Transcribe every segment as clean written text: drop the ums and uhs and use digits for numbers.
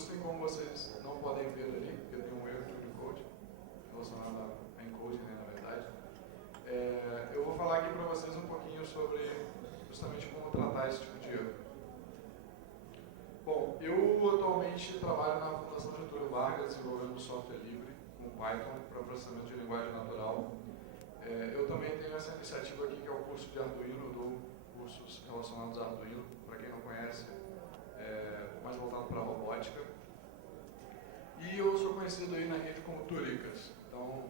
assustem, como vocês não podem ver ali, porque tem um erro de Unicode relacionado a encoding, né, na verdade. Eu vou falar aqui para vocês um pouquinho sobre justamente como tratar esse tipo de erro. Bom, eu atualmente trabalho na Fundação Getúlio Vargas, desenvolvendo software livre com Python para processamento de linguagem natural. Eu também tenho essa iniciativa aqui, que é o curso de Arduino. Eu dou cursos relacionados a Arduino, para quem não conhece, mais voltado para a robótica. E eu sou conhecido aí na rede como Turicas. Então,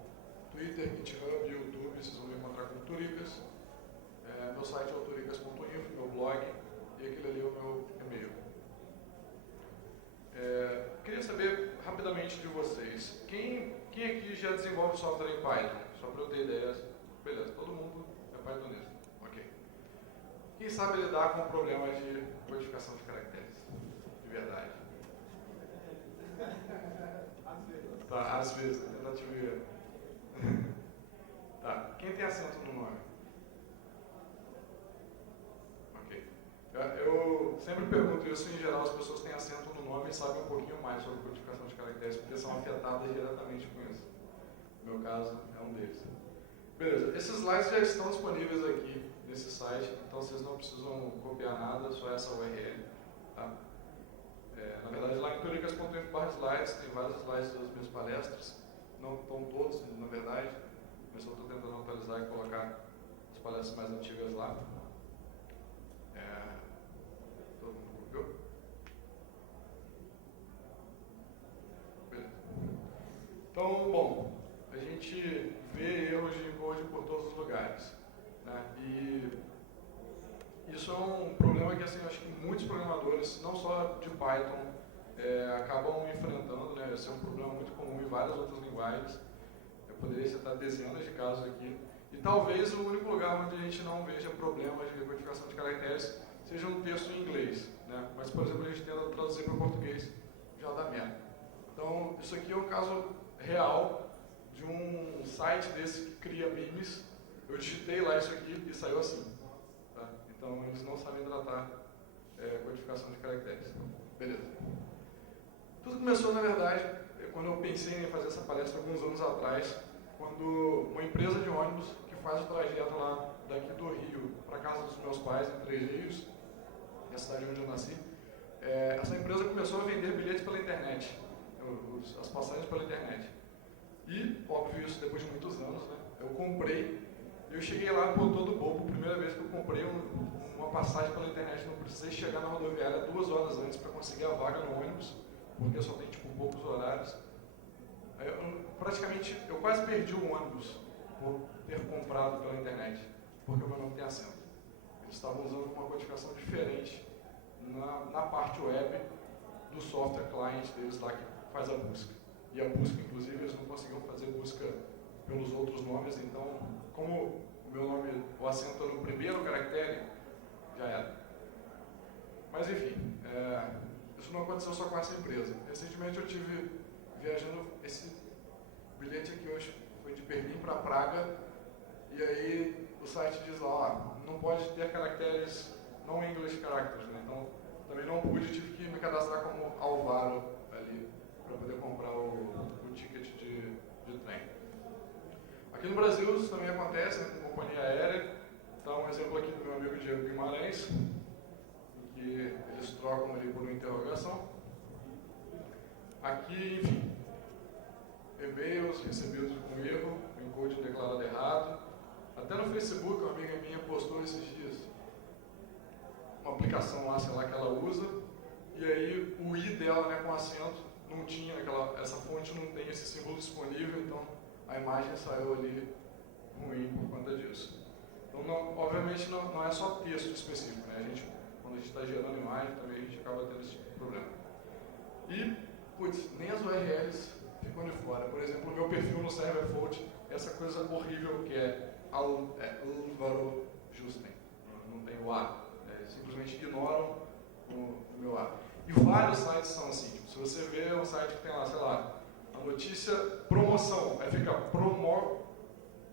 Twitter, GitHub, YouTube, vocês vão me encontrar como Turicas. Meu site é o turicas.info, meu blog, e aquele ali é o meu e-mail. Queria saber rapidamente de vocês, quem aqui já desenvolve software em Python? Só para eu ter ideia. Beleza, todo mundo é pythonista. Ok. Quem sabe lidar com problemas de codificação de caracteres? De verdade. Tá, às vezes, tentativa e erro. Tá, quem tem acento no nome? Ok. Eu sempre pergunto isso, em geral as pessoas têm acento no nome e sabem um pouquinho mais sobre codificação de caracteres, porque são afetadas diretamente com isso. No meu caso, é um deles. Beleza, esses slides já estão disponíveis aqui nesse site, então vocês não precisam copiar nada, só essa URL. Tá? Na verdade, lá em turicas.info/slides tem vários slides das minhas palestras, não estão todos, na verdade, mas eu estou tentando atualizar e colocar as palestras mais antigas lá. Todo mundo copiou? Beleza. Então, bom, a gente vê erros de encode por todos os lugares, né? E isso é um problema que, assim, eu acho que muitos programadores, não só de Python, acabam enfrentando, né? Esse é um problema muito comum em várias outras linguagens. Eu poderia citar dezenas de casos aqui. E talvez o único lugar onde a gente não veja problemas de codificação de caracteres seja um texto em inglês, né? Mas, por exemplo, a gente tenta traduzir para português, já dá merda. Então, isso aqui é um caso real de um site desse que cria memes. Eu digitei lá isso aqui e saiu assim. Tá? Então, eles não sabem tratar codificação de caracteres. Beleza. Tudo começou, na verdade, quando eu pensei em fazer essa palestra alguns anos atrás, quando uma empresa de ônibus que faz o trajeto lá daqui do Rio para a casa dos meus pais, em Três Rios, que é a cidade onde eu nasci, essa empresa começou a vender bilhetes pela internet, as passagens pela internet. E, óbvio, isso depois de muitos anos, né? Eu comprei, eu cheguei lá por todo bobo, primeira vez que eu comprei uma passagem pela internet, não precisei chegar na rodoviária 2 horas antes para conseguir a vaga no ônibus, porque só tem tipo poucos horários. Eu quase perdi o ônibus por ter comprado pela internet, porque o meu não tem acento. Eles estavam usando uma codificação diferente na parte web do software client deles lá que faz a busca. E a busca, inclusive, eles não conseguiam fazer busca pelos outros nomes, então, como o meu nome, o acento no primeiro caractere, já era. Mas enfim, isso não aconteceu só com essa empresa. Recentemente eu tive viajando, esse bilhete aqui hoje foi de Berlim para Praga, e aí o site diz lá, não pode ter caracteres, não English characters, né? Então também não pude, tive que me cadastrar como Alvaro ali, para poder comprar o ticket de trem. Aqui no Brasil isso também acontece, né, com companhia aérea. Então, um exemplo aqui do meu amigo Diego Guimarães, em que eles trocam ali por uma interrogação. Aqui, enfim, e-mails recebidos com erro, o encode declarado errado. Até no Facebook, uma amiga minha postou esses dias uma aplicação lá, sei lá, que ela usa, e aí o i dela, né, com acento, não tinha essa fonte não tem esse símbolo disponível, então a imagem saiu ali ruim por conta disso. Então, obviamente, não é só texto específico, né? Quando a gente está gerando imagem, também a gente acaba tendo esse tipo de problema. E, putz, nem as URLs ficam de fora. Por exemplo, o meu perfil no ServerFault, essa coisa horrível que é Álvaro Justen, não tem o A, simplesmente ignoram o meu A. E vários sites são assim. Tipo, se você vê um site que tem lá, sei lá, a notícia promoção, aí fica promo,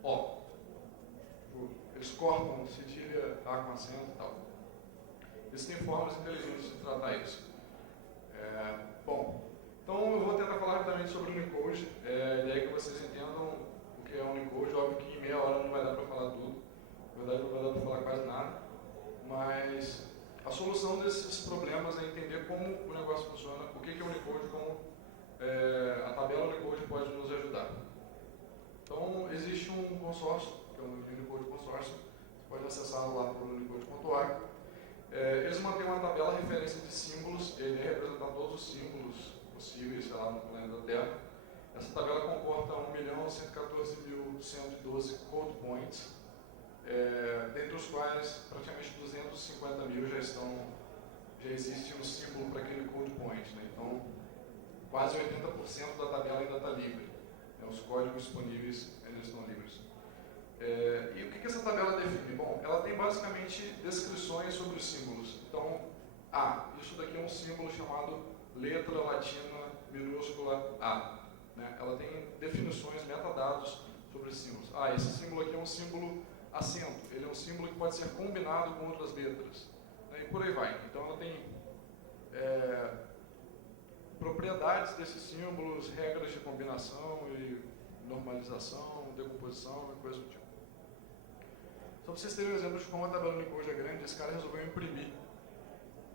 ó. Eles cortam, se tira A com acento e tal. Existem formas inteligentes de tratar isso. Bom, rapidamente sobre o Unicode. A ideia é que vocês entendam o que é o Unicode. Óbvio que em meia hora não vai dar para falar tudo. Na verdade, não vai dar para falar quase nada. Mas a solução desses problemas é entender como o negócio funciona, o que é o Unicode, como a tabela Unicode pode nos ajudar. Então, existe um consórcio, que é o Unicode Consórcio. Você pode acessar lá para o unicode.org. Eles mantêm uma tabela referência de símbolos, e a ideia é representar todos os símbolos possíveis, sei lá, no planeta Terra. Essa tabela comporta 1.114.112 code points, dentre os quais praticamente 250 mil já existe um símbolo para aquele code point. Né? Então, quase 80% da tabela ainda está livre. Os códigos disponíveis eles estão livres. E o que essa tabela define? Bom, ela tem basicamente descrições sobre os símbolos. Então, isso daqui é um símbolo chamado letra latina minúscula A. Né? Ela tem definições, metadados sobre os símbolos. Esse símbolo aqui é um símbolo acento. Ele é um símbolo que pode ser combinado com outras letras. Né? E por aí vai. Então, ela tem propriedades desses símbolos, regras de combinação e normalização, decomposição e coisa do tipo. Só para vocês terem um exemplo de como a tabela Unicode é grande, esse cara resolveu imprimir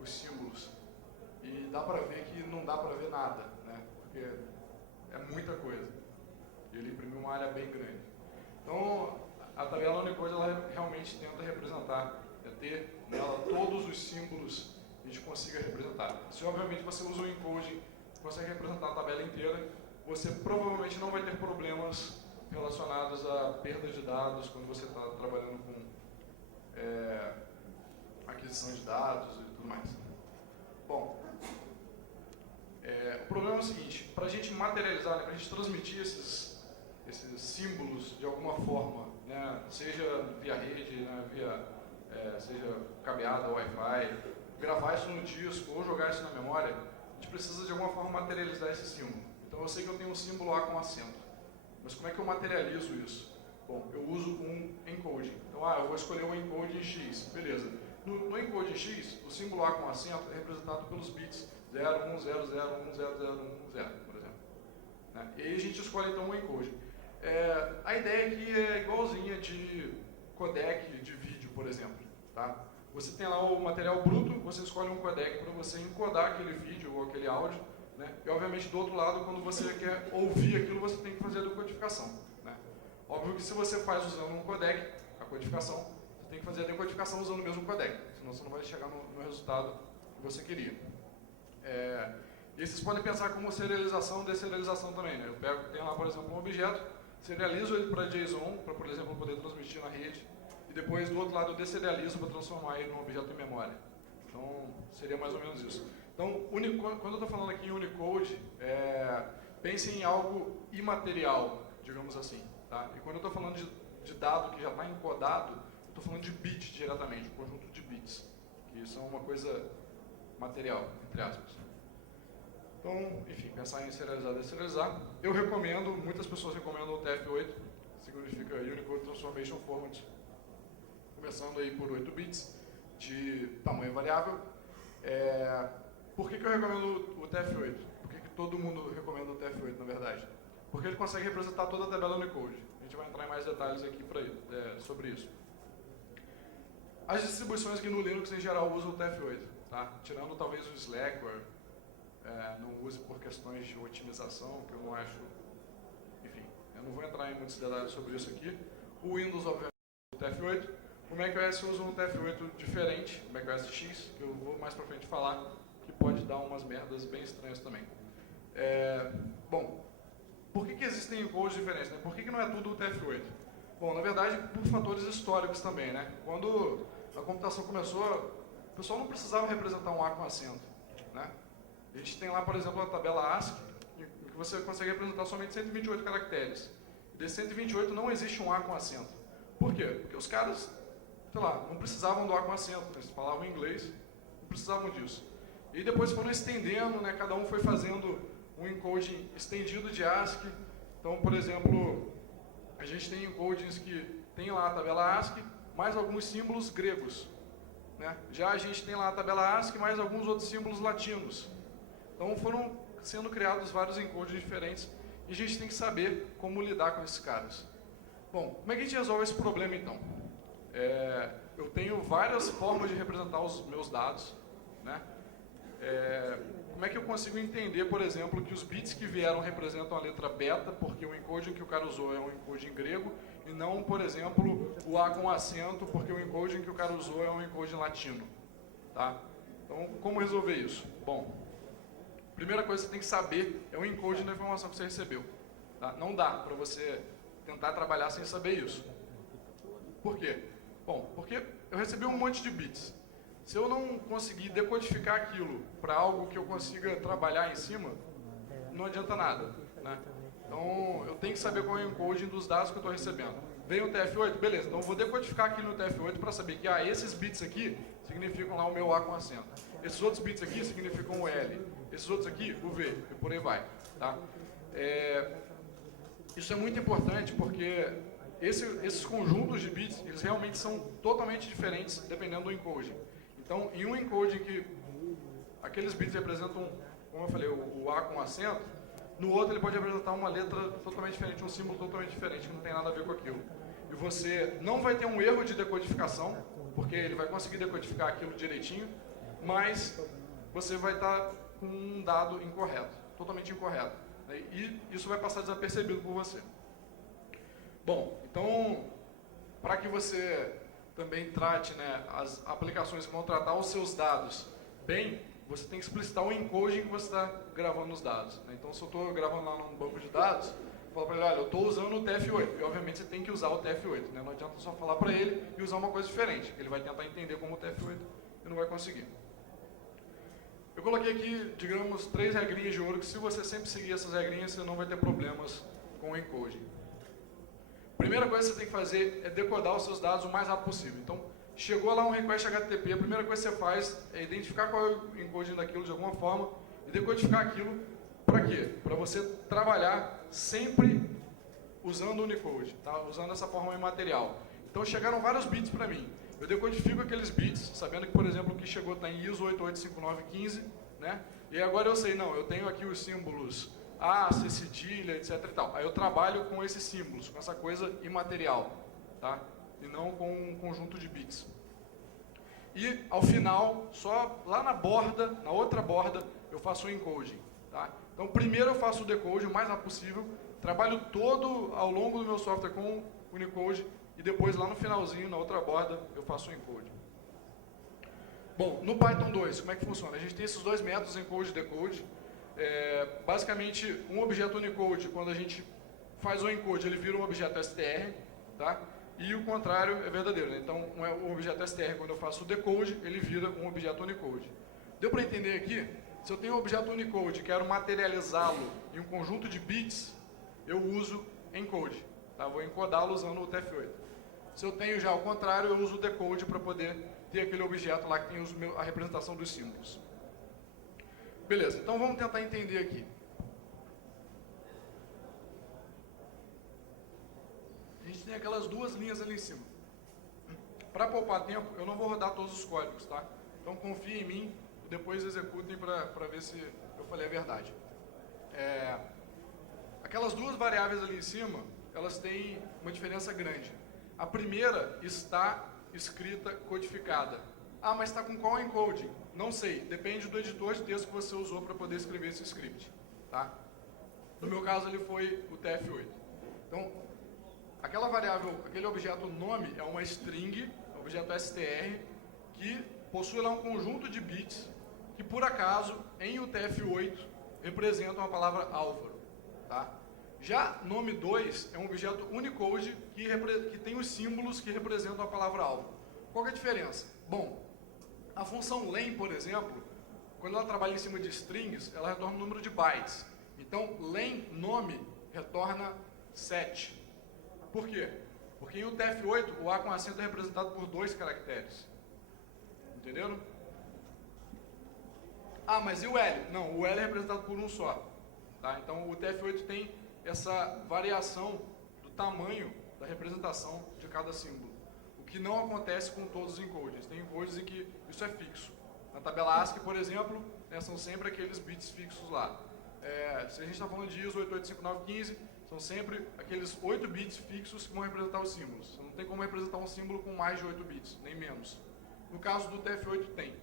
os símbolos. E dá para ver que não dá para ver nada, né? Porque é muita coisa. E ele imprimiu uma área bem grande. Então, a tabela Unicode ela realmente tenta representar, ter nela todos os símbolos que a gente consiga representar. Se obviamente você usa o encode e consegue representar a tabela inteira, você provavelmente não vai ter problemas relacionados a perda de dados quando você está trabalhando com aquisição de dados e tudo mais. Bom, o problema é o seguinte, para a gente materializar, né, para a gente transmitir esses símbolos de alguma forma, né, seja via rede, né, seja cabeada, Wi-Fi, gravar isso no disco ou jogar isso na memória, a gente precisa de alguma forma materializar esse símbolo. Então eu sei que eu tenho um símbolo A com acento, mas como é que eu materializo isso? Bom, eu uso um encode. Então, eu vou escolher um encode em X, beleza. No encode em X, o símbolo A com acento é representado pelos bits 0, 1, 0, 0, 1, 0, 0, 1, 0, por exemplo. Né? E aí a gente escolhe então um encode. A ideia aqui é igualzinha de codec de vídeo, por exemplo. Tá? Você tem lá o material bruto, você escolhe um codec para você encodar aquele vídeo ou aquele áudio, né? E obviamente do outro lado, quando você quer ouvir aquilo, você tem que fazer a decodificação. Né? Óbvio que se você faz usando um codec, a codificação, você tem que fazer a decodificação usando o mesmo codec, senão você não vai chegar no resultado que você queria. E vocês podem pensar como serialização e deserialização também. Né? Eu tenho lá, por exemplo, um objeto, serializo ele para JSON, para, por exemplo, poder transmitir na rede, e depois do outro lado eu deserializo para transformar ele num objeto em memória. Então, seria mais ou menos isso. Então, quando eu estou falando aqui em Unicode, pense em algo imaterial, digamos assim. Tá? E quando eu estou falando de dado que já está encodado, eu estou falando de bit diretamente, um conjunto de bits, que são uma coisa material, entre aspas. Então, enfim, pensar em serializar e deserializar. Eu recomendo, muitas pessoas recomendam o TF8, que significa Unicode Transformation Format, começando aí por 8 bits, de tamanho variável. Por que eu recomendo o TF8? Por que todo mundo recomenda o TF8, na verdade? Porque ele consegue representar toda a tabela Unicode. A gente vai entrar em mais detalhes aqui sobre isso. As distribuições aqui no Linux, em geral, usam o TF8. Tá? Tirando talvez o Slackware, não use por questões de otimização, que eu não acho... Enfim, eu não vou entrar em muitos detalhes sobre isso aqui. O Windows, obviamente, usa o TF8. O macOS usa um TF8 diferente, o macOS X, que eu vou mais pra frente falar, que pode dar umas merdas bem estranhas também. Bom, por que existem encodes diferentes? Né? Por que não é tudo o TF8? Bom, na verdade, por fatores históricos também. Né? Quando a computação começou, o pessoal não precisava representar um A com acento. Né? A gente tem lá, por exemplo, a tabela ASCII, em que você consegue representar somente 128 caracteres. E desses 128 não existe um A com acento. Por quê? Porque os caras, sei lá, não precisavam do A com acento, eles falavam inglês, não precisavam disso. E depois foram estendendo, né, cada um foi fazendo um encoding estendido de ASCII. Então, por exemplo, a gente tem encodings que tem lá a tabela ASCII, mais alguns símbolos gregos. Né? Já a gente tem lá a tabela ASCII, mais alguns outros símbolos latinos. Então foram sendo criados vários encodings diferentes e a gente tem que saber como lidar com esses caras. Bom, como é que a gente resolve esse problema então? Eu tenho várias formas de representar os meus dados, né? Como é que eu consigo entender, por exemplo, que os bits que vieram representam a letra beta, porque o encoding que o cara usou é um encoding grego, e não, por exemplo, o A com acento, porque o encoding que o cara usou é um encoding latino, tá? Então, como resolver isso? Bom, primeira coisa que você tem que saber é o encoding da informação que você recebeu. Tá? Não dá para você tentar trabalhar sem saber isso. Por quê? Bom, porque eu recebi um monte de bits. Se eu não conseguir decodificar aquilo para algo que eu consiga trabalhar em cima, não adianta nada, né? Então, eu tenho que saber qual é o encoding dos dados que eu estou recebendo. Veio um TF8? Beleza, então eu vou decodificar aqui no TF8 para saber que esses bits aqui significam lá o meu A com acento. Esses outros bits aqui significam o L. Esses outros aqui, o V, e por aí vai. Tá? Isso é muito importante porque esses conjuntos de bits, eles realmente são totalmente diferentes dependendo do encoding. Então, em um encoding que aqueles bits representam, como eu falei, o A com acento, no outro ele pode representar uma letra totalmente diferente, um símbolo totalmente diferente, que não tem nada a ver com aquilo. E você não vai ter um erro de decodificação, porque ele vai conseguir decodificar aquilo direitinho, mas você vai estar com um dado incorreto, totalmente incorreto. E isso vai passar desapercebido por você. Bom, então, para que você também trate, né, as aplicações que vão tratar os seus dados bem, você tem que explicitar o encoding que você está gravando os dados. Né? Então, se eu estou gravando lá num banco de dados, eu falo para ele, olha, eu estou usando o TF8. E, obviamente, você tem que usar o TF8. Né? Não adianta só falar para ele e usar uma coisa diferente. Ele vai tentar entender como o TF8 e não vai conseguir. Eu coloquei aqui, digamos, 3 regrinhas de ouro, que se você sempre seguir essas regrinhas, você não vai ter problemas com o encoding. Primeira coisa que você tem que fazer é decodar os seus dados o mais rápido possível. Então, chegou lá um request HTTP, a primeira coisa que você faz é identificar qual é o encoding daquilo de alguma forma e decodificar aquilo para quê? Para você trabalhar sempre usando o Unicode, tá? Usando essa forma imaterial. Então, chegaram vários bits para mim. Eu decodifico aqueles bits, sabendo que, por exemplo, o que chegou está em ISO 885915, né? E agora eu sei, não, eu tenho aqui os símbolos A, C cedilha, etc e tal. Aí eu trabalho com esses símbolos, com essa coisa imaterial, tá? E não com um conjunto de bits. E, ao final, só lá na borda, na outra borda, eu faço o encoding, tá? Então, primeiro eu faço o decode o mais rápido possível, trabalho todo ao longo do meu software com o Unicode, e depois, lá no finalzinho, na outra borda, eu faço o encode. Bom, no Python 2, como é que funciona? A gente tem esses dois métodos, encode e decode. Basicamente, um objeto Unicode, quando a gente faz o encode, ele vira um objeto str, tá? E o contrário é verdadeiro, né? Então, um objeto str, quando eu faço o decode, ele vira um objeto Unicode. Deu para entender aqui? Se eu tenho um objeto Unicode e quero materializá-lo em um conjunto de bits, eu uso encode. Tá? Vou encodá-lo usando o TF8. Se eu tenho já ao contrário, eu uso o decode para poder ter aquele objeto lá que tem a representação dos símbolos. Beleza, então vamos tentar entender aqui. A gente tem aquelas duas linhas ali em cima. Para poupar tempo, eu não vou rodar todos os códigos, tá? Então confiem em mim e depois executem para ver se eu falei a verdade. Aquelas duas variáveis ali em cima, elas têm uma diferença grande. A primeira está escrita codificada. Ah, mas está com qual encoding? Não sei, depende do editor de texto que você usou para poder escrever esse script. Tá? No meu caso, ele foi o TF8. Então, aquela variável, aquele objeto nome é uma string, objeto str, que possui lá um conjunto de bits que, por acaso, em UTF-8, representam a palavra Álvaro. Tá? Já nome 2 é um objeto Unicode que tem os símbolos que representam a palavra Álvaro. Qual que é a diferença? Bom, a função len, por exemplo, quando ela trabalha em cima de strings, ela retorna o número de bytes. Então, len nome retorna 7. Por quê? Porque em UTF-8, o A com acento é representado por 2 caracteres. Entenderam? Ah, mas e o L? Não, o L é representado por um só. Tá? Então, o UTF-8 tem essa variação do tamanho da representação de cada símbolo. O que não acontece com todos os encodes. Tem encodes em que isso é fixo. Na tabela ASCII, por exemplo, são sempre aqueles bits fixos lá. se a gente está falando de ISO 885915, são sempre aqueles 8 bits fixos que vão representar os símbolos. Você não tem como representar um símbolo com mais de 8 bits, nem menos. No caso do TF8 tem.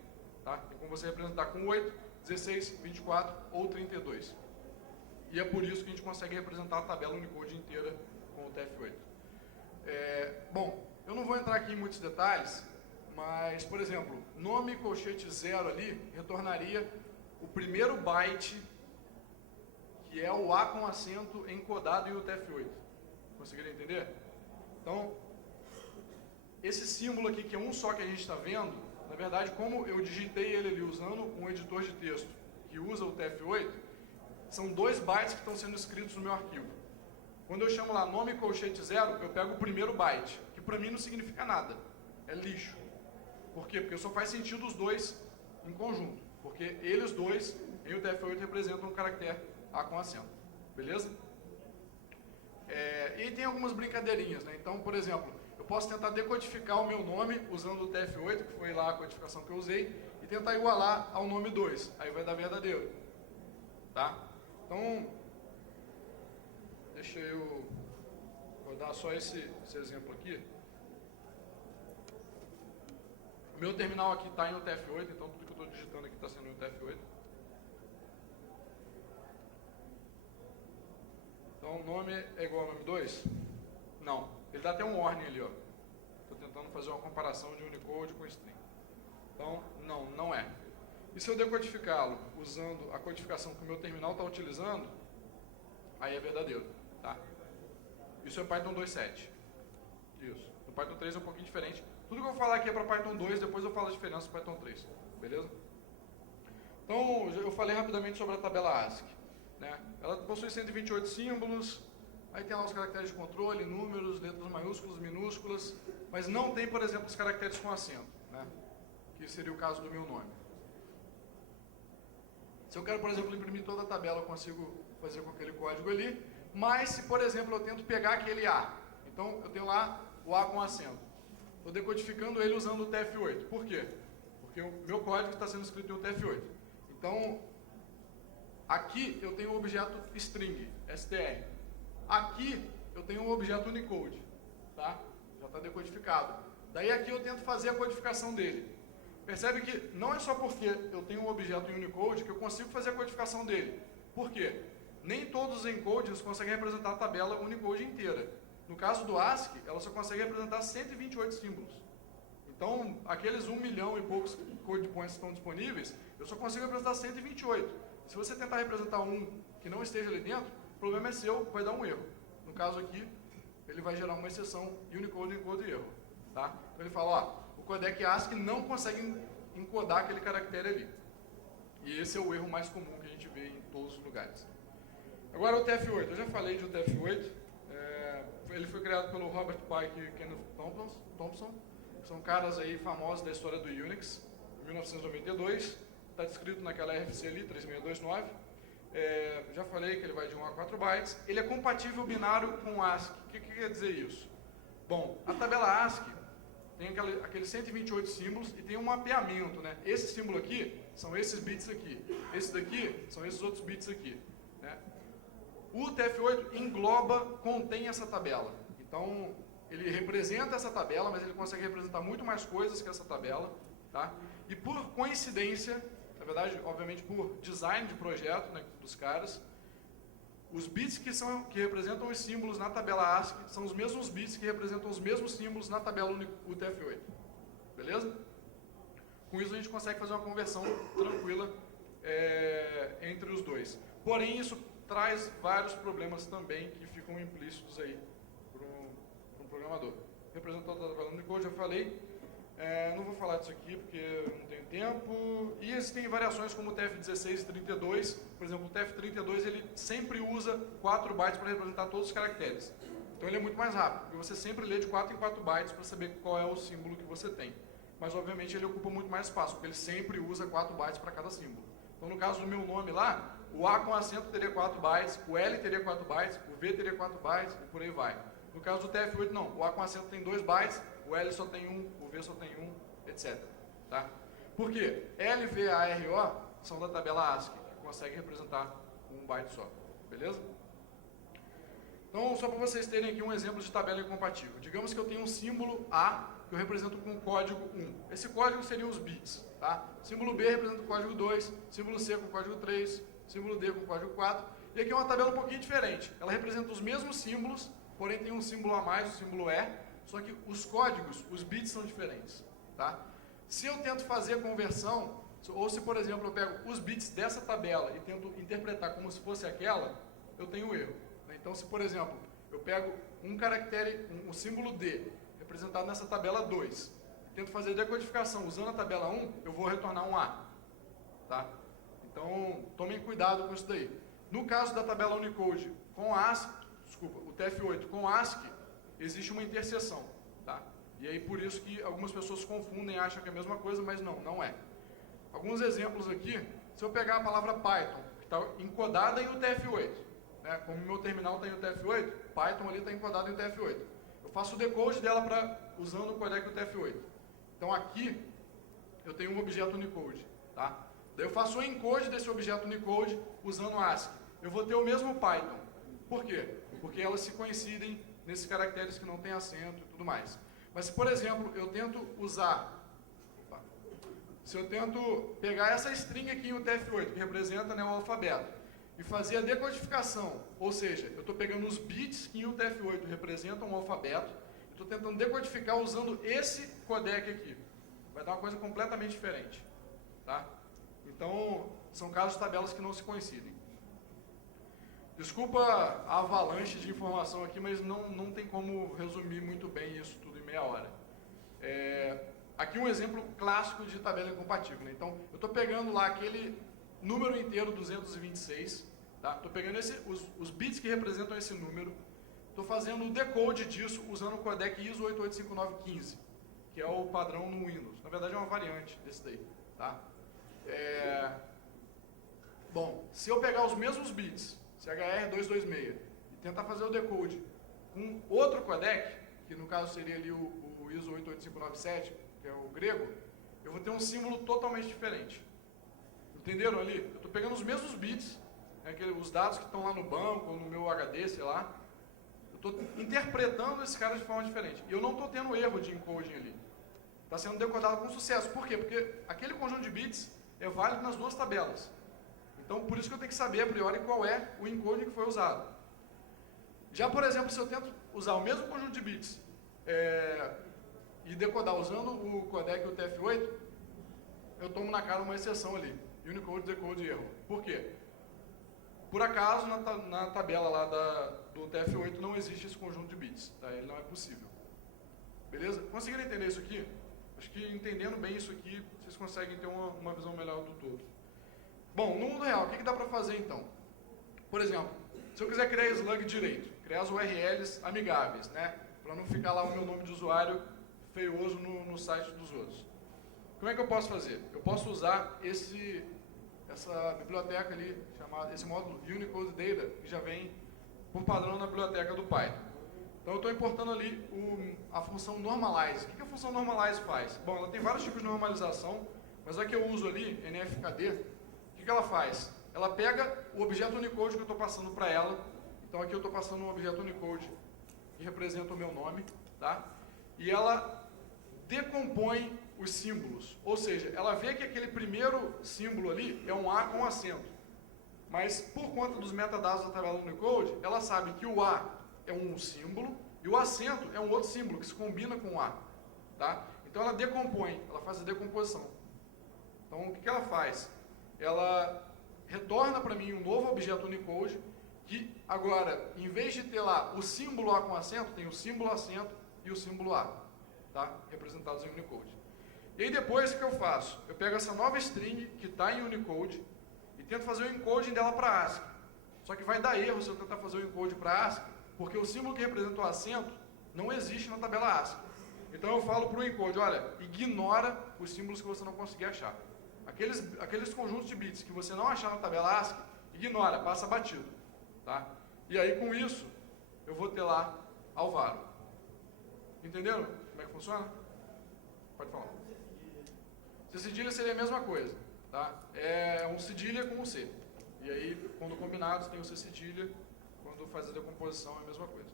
Tá? Tem como você representar com 8, 16, 24 ou 32. E é por isso que a gente consegue representar a tabela Unicode inteira com o TF8. Bom, eu não vou entrar aqui em muitos detalhes, mas, por exemplo, nome colchete 0 ali retornaria o primeiro byte, que é o A com acento encodado em o TF8. Conseguiram entender? Então, esse símbolo aqui, que é um só que a gente está vendo, na verdade, como eu digitei ele ali usando um editor de texto que usa o TF8, são 2 bytes que estão sendo escritos no meu arquivo. Quando eu chamo lá nome colchete 0, eu pego o primeiro byte, que para mim não significa nada, é lixo. Por quê? Porque só faz sentido os dois em conjunto, porque eles dois, em o TF8, representam um caractere A com acento. Beleza? E tem algumas brincadeirinhas, né? Então, por exemplo, eu posso tentar decodificar o meu nome usando o TF8, que foi lá a codificação que eu usei, e tentar igualar ao nome 2. Aí vai dar verdadeiro. Tá? Então, deixa eu rodar só esse exemplo aqui. O meu terminal aqui está em UTF-8, então tudo que eu estou digitando aqui está sendo em UTF-8. Então o nome é igual ao nome 2? Não. Ele dá até um warning ali, ó. Estou tentando fazer uma comparação de Unicode com string. Então, não é. E se eu decodificá-lo usando a codificação que o meu terminal está utilizando, aí é verdadeiro, tá? Isso é Python 2.7. Isso. No Python 3 é um pouquinho diferente. Tudo que eu vou falar aqui é para Python 2, depois eu falo a diferença do Python 3. Beleza? Então, eu falei rapidamente sobre a tabela ASCII. Né? Ela possui 128 símbolos, aí tem lá os caracteres de controle, números, letras maiúsculas, minúsculas, mas não tem, por exemplo, os caracteres com acento, né? Que seria o caso do meu nome. Se eu quero, por exemplo, imprimir toda a tabela, eu consigo fazer com aquele código ali, mas se, por exemplo, eu tento pegar aquele A, então eu tenho lá o A com acento. Estou decodificando ele usando o TF8. Por quê? Porque o meu código está sendo escrito em um TF8. Então, aqui eu tenho um objeto string, str. Aqui eu tenho um objeto Unicode, tá? Já está decodificado. Daí aqui eu tento fazer a codificação dele. Percebe que não é só porque eu tenho um objeto em Unicode que eu consigo fazer a codificação dele. Por quê? Nem todos os encodes conseguem representar a tabela Unicode inteira. No caso do ASCII, ela só consegue representar 128 símbolos. Então, aqueles 1 milhão e poucos code points que estão disponíveis, eu só consigo representar 128. Se você tentar representar um que não esteja ali dentro, o problema é seu, vai dar um erro. No caso aqui, ele vai gerar uma exceção Unicode, encode erro. Tá? Então ele fala, ó, o codec ASCII não consegue encodar aquele caractere ali. E esse é o erro mais comum que a gente vê em todos os lugares. Agora o TF8, eu já falei de TF8, ele foi criado pelo Robert Pike e Kenneth Thompson, que são caras aí famosos da história do Unix, em 1992, está descrito naquela RFC ali, 3629, já falei que ele vai de 1 a 4 bytes, ele é compatível binário com ASCII. O que quer dizer isso? Bom, a tabela ASCII tem aqueles 128 símbolos e tem um mapeamento, né? Esse símbolo aqui são esses bits aqui, esse daqui são esses outros bits aqui, né? O TF8 engloba, contém essa tabela. Então, ele representa essa tabela, mas ele consegue representar muito mais coisas que essa tabela, tá? E por coincidência, na verdade, obviamente por design de projeto, né, dos caras, os bits que representam os símbolos na tabela ASCII são os mesmos bits que representam os mesmos símbolos na tabela UTF-8. Beleza? Com isso a gente consegue fazer uma conversão tranquila entre os dois. Porém, isso traz vários problemas também que ficam implícitos aí para um programador. Representante da tabela Unicode, já falei. Não vou falar disso aqui porque eu não tenho tempo. E existem variações como o TF16 e 32. Por exemplo, o TF32 ele sempre usa 4 bytes para representar todos os caracteres. Então ele é muito mais rápido, porque você sempre lê de 4 em 4 bytes para saber qual é o símbolo que você tem. Mas obviamente ele ocupa muito mais espaço, porque ele sempre usa 4 bytes para cada símbolo. Então no caso do meu nome lá, o A com acento teria 4 bytes, o L teria 4 bytes, o V teria 4 bytes e por aí vai. No caso do TF8 não, o A com acento tem 2 bytes, o L só tem 1, o V só tem 1, etc. Tá? Por quê? L, V, A, R, O são da tabela ASCII, que consegue representar um byte só, beleza? Então, só para vocês terem aqui um exemplo de tabela incompatível. Digamos que eu tenho um símbolo A, que eu represento com o código 1. Esse código seria os bits, tá? Símbolo B representa o código 2, símbolo C com o código 3, símbolo D com o código 4. E aqui é uma tabela um pouquinho diferente. Ela representa os mesmos símbolos, porém tem um símbolo a mais, o símbolo E, só que os códigos, os bits são diferentes, tá? Se eu tento fazer a conversão, ou se, por exemplo, eu pego os bits dessa tabela e tento interpretar como se fosse aquela, eu tenho um erro. Então, se, por exemplo, eu pego um caractere, um símbolo D, representado nessa tabela 2, e tento fazer decodificação usando a tabela 1, eu vou retornar um A. Tá? Então, tomem cuidado com isso daí. No caso da tabela Unicode com ASCII, desculpa, o TF8 com ASCII, existe uma interseção. Tá? E aí, por isso que algumas pessoas confundem e acham que é a mesma coisa, mas não, não é. Alguns exemplos aqui, se eu pegar a palavra Python, que está encodada em UTF-8, como o meu terminal está em UTF-8, Python ali está encodado em UTF-8. Eu faço o decode dela usando o codec UTF-8. Então aqui eu tenho um objeto Unicode. Tá? Daí eu faço o encode desse objeto Unicode usando ASCII. Eu vou ter o mesmo Python. Por quê? Porque elas se coincidem nesses caracteres que não tem acento e tudo mais. Mas se, por exemplo, eu tento usar... Se eu tento pegar essa string aqui em UTF-8, que representa, né, o alfabeto, e fazer a decodificação, ou seja, eu estou pegando os bits que em UTF-8 representam o alfabeto, e estou tentando decodificar usando esse codec aqui. Vai dar uma coisa completamente diferente. Tá? Então, são casos de tabelas que não se coincidem. Desculpa a avalanche de informação aqui, mas não tem como resumir muito bem isso tudo em meia hora. Aqui um exemplo clássico de tabela incompatível. Né? Então, eu estou pegando lá aquele número inteiro 226, tá? Estou pegando os bits que representam esse número, estou fazendo o decode disso usando o codec ISO 885915, que é o padrão no Windows. Na verdade é uma variante desse daí. Tá? Bom, se eu pegar os mesmos bits, CHR226, e tentar fazer o decode com outro codec, que no caso seria ali o ISO 88597, que é o grego, eu vou ter um símbolo totalmente diferente. Entenderam ali? Eu estou pegando os mesmos bits, os dados que estão lá no banco, ou no meu HD, sei lá. Eu estou interpretando esses caras de forma diferente. E eu não estou tendo erro de encoding ali. Está sendo decodado com sucesso. Por quê? Porque aquele conjunto de bits é válido nas duas tabelas. Então, por isso que eu tenho que saber a priori qual é o encoding que foi usado. Já, por exemplo, se eu tento usar o mesmo conjunto de bits e decodar usando o codec UTF-8, eu tomo na cara uma exceção ali. Unicode, decode e erro. Por quê? Por acaso, na tabela lá do TF8 não existe esse conjunto de bits. Tá? Ele não é possível. Beleza? Conseguiram entender isso aqui? Acho que entendendo bem isso aqui, vocês conseguem ter uma visão melhor do todo. Bom, no mundo real, o que dá para fazer então? Por exemplo, se eu quiser criar slug direito, criar as URLs amigáveis, né? Para não ficar lá o meu nome de usuário feioso no site dos outros. Como é que eu posso fazer? Eu posso usar essa biblioteca ali, esse módulo Unicode Data, que já vem por padrão na biblioteca do Python. Então eu estou importando ali a função normalize. O que a função normalize faz? Bom, ela tem vários tipos de normalização, mas a que eu uso ali, NFKD, o que ela faz? Ela pega o objeto Unicode que eu estou passando para ela. Então aqui eu estou passando um objeto Unicode que representa o meu nome, tá? E ela decompõe os símbolos, ou seja, ela vê que aquele primeiro símbolo ali é um A com acento, mas por conta dos metadados da tabela Unicode, ela sabe que o A é um símbolo e o acento é um outro símbolo que se combina com o A, tá? Então ela decompõe, ela faz a decomposição. Então o que ela faz? Ela retorna para mim um novo objeto Unicode que agora, em vez de ter lá o símbolo A com acento, tem o símbolo acento e o símbolo A, tá? Representados em Unicode. E aí depois o que eu faço? Eu pego essa nova string que está em Unicode e tento fazer o encoding dela para ASCII. Só que vai dar erro se eu tentar fazer o encode para ASCII, porque o símbolo que representa o acento não existe na tabela ASCII. Então eu falo para o encode, olha, ignora os símbolos que você não conseguir achar. Aqueles conjuntos de bits que você não achar na tabela ASCII, ignora, passa batido. Tá? E aí com isso, eu vou ter lá Alvaro. Entenderam como é que funciona? Pode falar. Se cedilha seria a mesma coisa, tá? É um cedilha com um C. E aí, quando combinados, tem o C cedilha, quando faz a decomposição é a mesma coisa.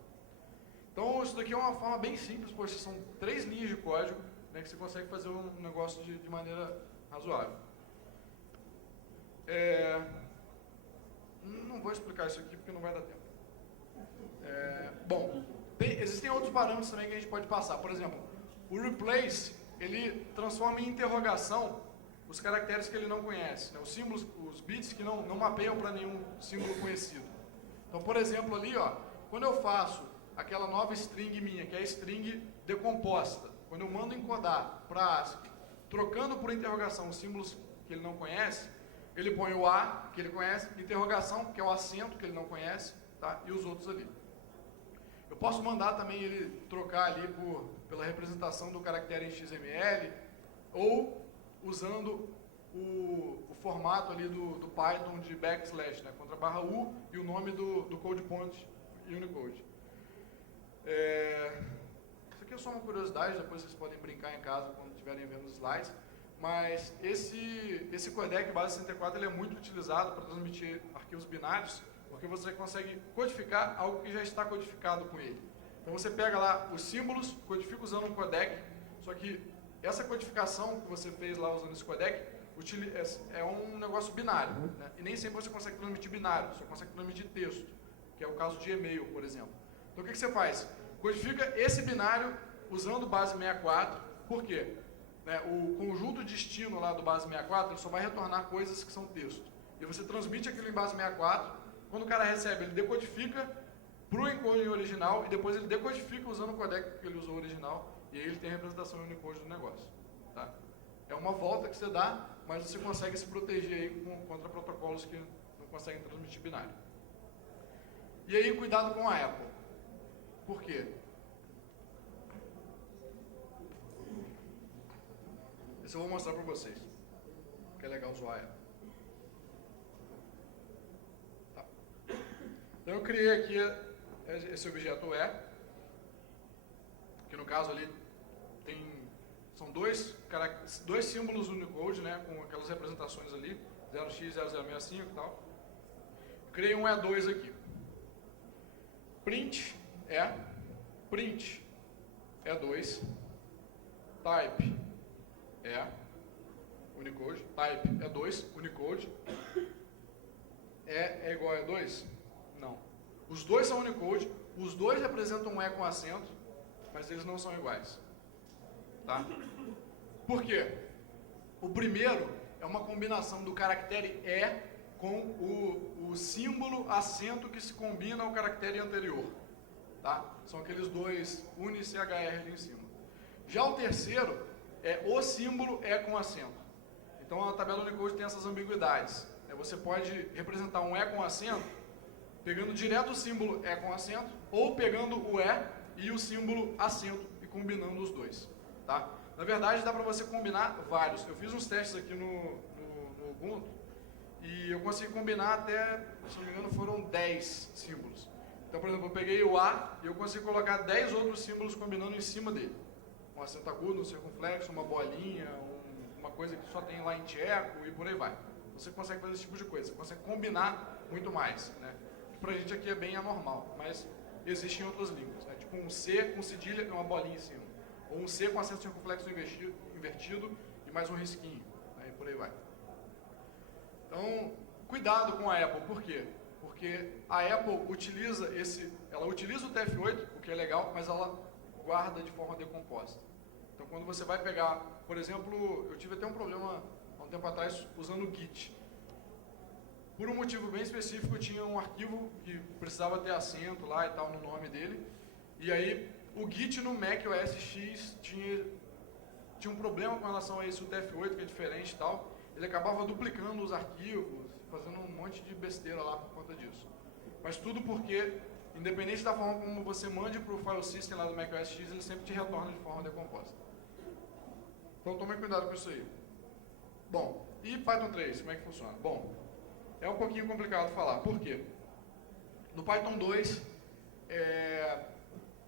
Então, isso daqui é uma forma bem simples, poxa, são 3 linhas de código, né, que você consegue fazer um negócio de maneira razoável. Não vou explicar isso aqui porque não vai dar tempo. Bom, existem outros parâmetros também que a gente pode passar. Por exemplo, o replace, ele transforma em interrogação os caracteres que ele não conhece, né? Os símbolos, os bits que não mapeiam para nenhum símbolo conhecido. Então, por exemplo, ali, ó, quando eu faço aquela nova string minha, que é a string decomposta, quando eu mando encodar para ASCII, trocando por interrogação os símbolos que ele não conhece, ele põe o A, que ele conhece, interrogação, que é o acento que ele não conhece, tá? E os outros ali. Eu posso mandar também ele trocar ali pela representação do caractere em XML, ou usando o formato ali do Python de backslash, né? Contra barra U e o nome do code point Unicode. Isso aqui é só uma curiosidade, depois vocês podem brincar em casa quando estiverem vendo os slides. Mas esse codec base 64 ele é muito utilizado para transmitir arquivos binários, porque você consegue codificar algo que já está codificado com ele. Então você pega lá os símbolos, codifica usando um codec, só que essa codificação que você fez lá usando esse codec é um negócio binário, né? E nem sempre você consegue transmitir binário, você consegue transmitir texto, que é o caso de e-mail, por exemplo. Então o que você faz? Codifica esse binário usando base 64, por quê? Né, o conjunto destino lá do base 64 ele só vai retornar coisas que são texto. E você transmite aquilo em base 64, quando o cara recebe, ele decodifica para o encoding original e depois ele decodifica usando o codec que ele usou original e aí ele tem a representação em Unicode do negócio. Tá? É uma volta que você dá, mas você consegue se proteger aí contra protocolos que não conseguem transmitir binário. E aí, cuidado com a Apple. Por quê? Isso eu vou mostrar para vocês, que é legal usar ela. Tá. Então eu criei aqui esse objeto que no caso ali são dois símbolos Unicode, né, com aquelas representações ali, 0x, 0065 e tal. Criei um E2 aqui. Print E2, type Unicode, type E2, Unicode, é igual a E2? Não. Os dois são Unicode, os dois representam um E com acento, mas eles não são iguais. Tá? Por quê? O primeiro é uma combinação do caractere E com o símbolo acento que se combina ao caractere anterior. Tá? São aqueles dois UniCHR ali em cima. Já o terceiro o símbolo é com acento. Então a tabela Unicode tem essas ambiguidades. Você pode representar um E com acento, pegando direto o símbolo E com acento, ou pegando o E e o símbolo acento e combinando os dois. Tá? Na verdade, dá para você combinar vários. Eu fiz uns testes aqui no Ubuntu e eu consegui combinar até, se não me engano, foram 10 símbolos. Então, por exemplo, eu peguei o A e eu consegui colocar 10 outros símbolos combinando em cima dele. Um acento agudo, um circunflexo, uma bolinha, uma coisa que só tem lá em tcheco e por aí vai. Você consegue fazer esse tipo de coisa, você consegue combinar muito mais, né? Pra gente aqui é bem anormal, mas existe em outras línguas, né? Tipo um C com cedilha e uma bolinha em cima. Ou um C com acento circunflexo invertido e mais um risquinho, né? E por aí vai. Então, cuidado com a Apple, por quê? Porque a Apple utiliza ela utiliza o TF8, o que é legal, mas ela guarda de forma decomposta. Então, quando você vai pegar, por exemplo, eu tive até um problema há um tempo atrás usando o Git. Por um motivo bem específico, eu tinha um arquivo que precisava ter acento lá e tal no nome dele. E aí, o Git no Mac OS X tinha um problema com relação a esse UTF-8, que é diferente e tal. Ele acabava duplicando os arquivos, fazendo um monte de besteira lá por conta disso. Mas tudo porque, independente da forma como você mande para o file system lá do Mac OS X, ele sempre te retorna de forma decomposta. Então tome cuidado com isso aí. Bom, e Python 3, como é que funciona? Bom, é um pouquinho complicado falar. Por quê? No Python 2,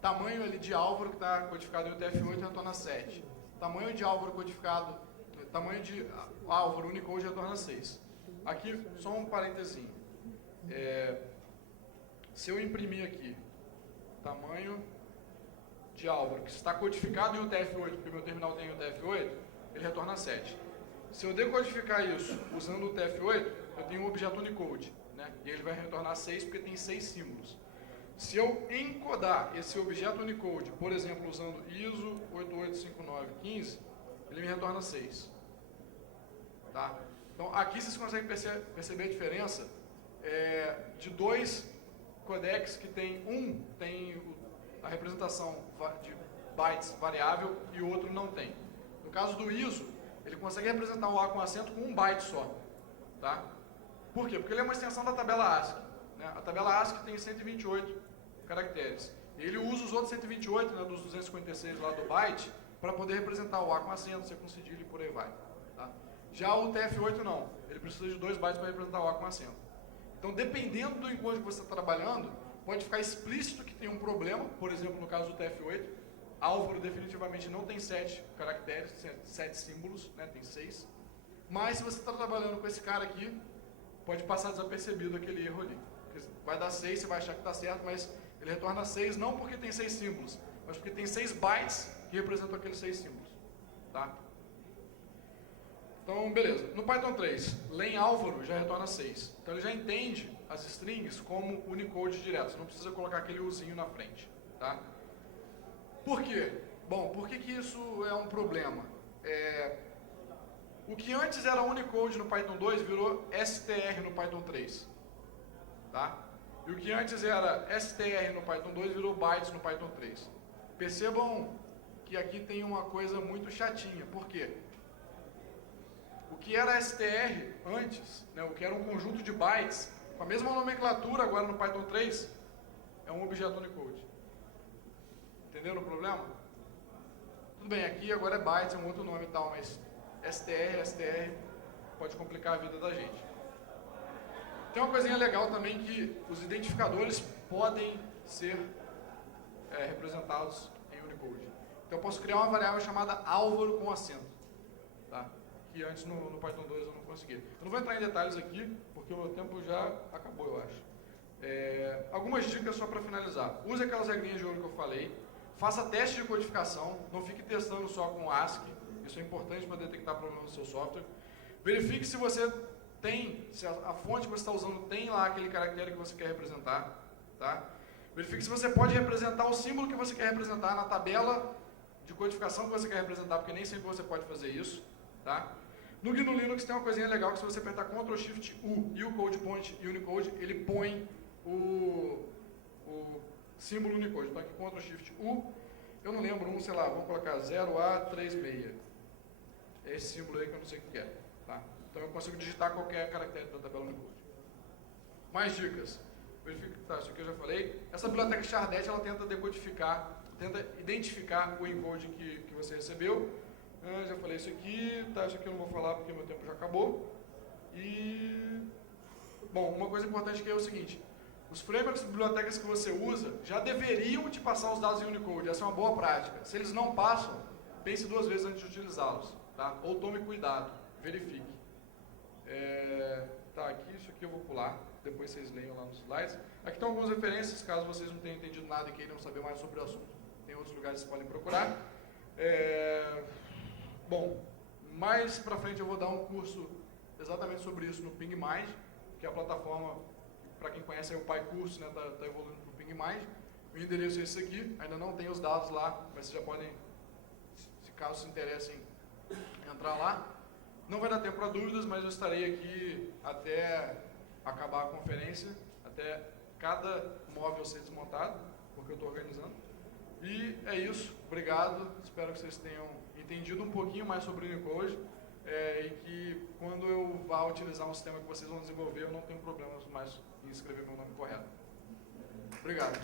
tamanho ali de Álvaro que está codificado em UTF-8 retorna 7. Tamanho de Álvaro codificado, tamanho de Álvaro Unicode retorna 6. aqui, só um parênteses. Se eu imprimir aqui, tamanho de Álvaro, que está codificado em UTF-8, porque o meu terminal tem UTF-8, ele retorna 7. Se eu decodificar isso usando o UTF-8, eu tenho um objeto Unicode, né? E ele vai retornar 6 porque tem 6 símbolos. Se eu encodar esse objeto Unicode, por exemplo, usando ISO 885915, ele me retorna 6. Tá? Então, aqui vocês conseguem perceber a diferença de dois codecs que tem a representação de bytes variável e o outro não tem. No caso do ISO, ele consegue representar um A com acento com um byte só. Tá? Por quê? Porque ele é uma extensão da tabela ASCII. Né? A tabela ASCII tem 128 caracteres. E ele usa os outros 128, né, dos 256 lá do byte, para poder representar o A com acento, C com cedilha e por aí vai. Tá? Já o TF-8 não. Ele precisa de 2 bytes para representar o A com acento. Então, dependendo do encode que você está trabalhando, pode ficar explícito que tem um problema. Por exemplo, no caso do TF-8, Álvaro definitivamente não tem 7 caracteres, 7 símbolos, né, tem 6. Mas se você está trabalhando com esse cara aqui, pode passar desapercebido aquele erro ali. Vai dar 6, você vai achar que está certo, mas ele retorna 6 não porque tem 6 símbolos, mas porque tem 6 bytes que representam aqueles 6 símbolos. Tá? Então, beleza. No Python 3, len Álvaro já retorna 6. Então ele já entende as strings como Unicode direto. Você não precisa colocar aquele Uzinho na frente. Tá? Por quê? Bom, por que isso é um problema? O que antes era Unicode no Python 2 virou STR no Python 3. Tá? E o que antes era STR no Python 2 virou bytes no Python 3. Percebam que aqui tem uma coisa muito chatinha. Por quê? O que era STR antes, né, o que era um conjunto de bytes, com a mesma nomenclatura agora no Python 3, é um objeto Unicode. Entenderam o problema? Tudo bem, aqui agora é bytes, é um outro nome e tal, mas STR pode complicar a vida da gente. Tem uma coisinha legal também que os identificadores podem ser representados em Unicode. Então eu posso criar uma variável chamada Álvaro com acento. Tá? Que antes no Python 2 eu não consegui. Eu não vou entrar em detalhes aqui, porque o meu tempo já acabou, eu acho. Algumas dicas só para finalizar. Use aquelas regrinhas de ouro que eu falei. Faça teste de codificação. Não fique testando só com ASCII. Isso é importante para detectar problemas no seu software. Verifique se você se a fonte que você está usando tem lá aquele caractere que você quer representar. Tá? Verifique se você pode representar o símbolo que você quer representar na tabela de codificação que você quer representar, porque nem sempre você pode fazer isso. Tá? No GNU Linux tem uma coisinha legal que se você apertar Ctrl Shift U e o Code Point e Unicode, ele põe o símbolo Unicode. Então aqui Ctrl Shift U, eu não lembro sei lá, vamos colocar 0A36. É esse símbolo aí que eu não sei o que é. Tá? Então eu consigo digitar qualquer caractere da tabela Unicode. Mais dicas. Verifique, tá, isso aqui eu já falei. Essa biblioteca Chardette, ela tenta decodificar, tenta identificar o encode que você recebeu. Já falei isso aqui, tá, isso aqui eu não vou falar porque meu tempo já acabou. E, bom, uma coisa importante que é o seguinte, os frameworks e bibliotecas que você usa já deveriam te passar os dados em Unicode, essa é uma boa prática. Se eles não passam, pense 2 vezes antes de utilizá-los, tá? Ou tome cuidado, verifique. Tá, aqui, isso aqui eu vou pular, depois vocês leiam lá nos slides. Aqui estão algumas referências, caso vocês não tenham entendido nada e queiram saber mais sobre o assunto. Tem outros lugares que vocês podem procurar. Bom, mais pra frente eu vou dar um curso exatamente sobre isso no PingMind, que é a plataforma, para quem conhece é o PyCurso, né, tá evoluindo para o PingMind. O endereço é esse aqui, ainda não tem os dados lá, mas vocês já podem, se caso se interessem, entrar lá. Não vai dar tempo para dúvidas, mas eu estarei aqui até acabar a conferência, até cada móvel ser desmontado, porque eu estou organizando. E é isso, obrigado, espero que vocês tenham entendido um pouquinho mais sobre o Unicode e que quando eu vá utilizar um sistema que vocês vão desenvolver, eu não tenho problemas mais em escrever meu nome correto. Obrigado.